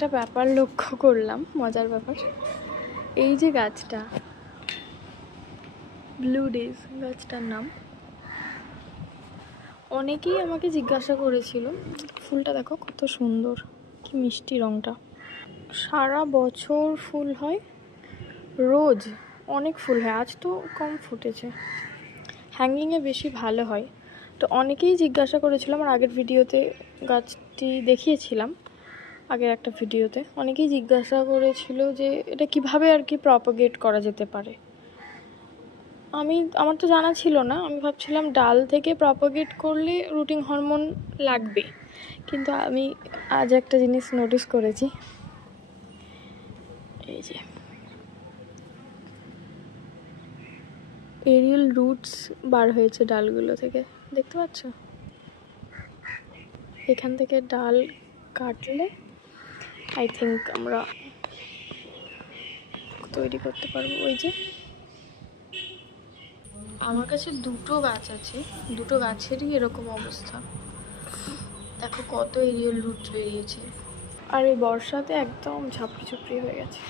একটা ব্যাপার লক্ষ্য করলাম, মজার ব্যাপার। এই যে গাছটা, ব্লু ডেজ গাছটার নাম, অনেকেই আমাকে জিজ্ঞাসা করেছিল। ফুলটা দেখো কত সুন্দর, কি মিষ্টি রঙটা। সারা বছর ফুল হয়, রোজ অনেক ফুল হয়। আজ তো কম ফুটেছে, হ্যাঙ্গিংয়ে বেশি ভালো হয়। তো অনেকেই জিজ্ঞাসা করেছিল, আমার আগের ভিডিওতে গাছটি দেখিয়েছিলাম, আগের একটা ভিডিওতে অনেকেই জিজ্ঞাসা করেছিল যে এটা কিভাবে আর কি প্রপাগেট করা যেতে পারে। আমার তো জানা ছিল না, আমি ভাবছিলাম ডাল থেকে প্রপাগেট করলে রুটিং হরমোন লাগবে, কিন্তু আমি আজ একটা জিনিস নোটিস করেছি। এই যে এরিয়াল রুটস বার হয়েছে ডালগুলো থেকে, দেখতে পাচ্ছ? এখান থেকে ডাল কাটলে আই থিঙ্ক আমরা তৈরি করতে পারবো। ওই যে আমার কাছে দুটো গাছ আছে, দুটো গাছেরই এরকম অবস্থা। দেখো কত এরিয়াল রুট বেরিয়েছে, আর এই বর্ষাতে একদম ঝাপড়ি ঝুপড়ি হয়ে গেছে।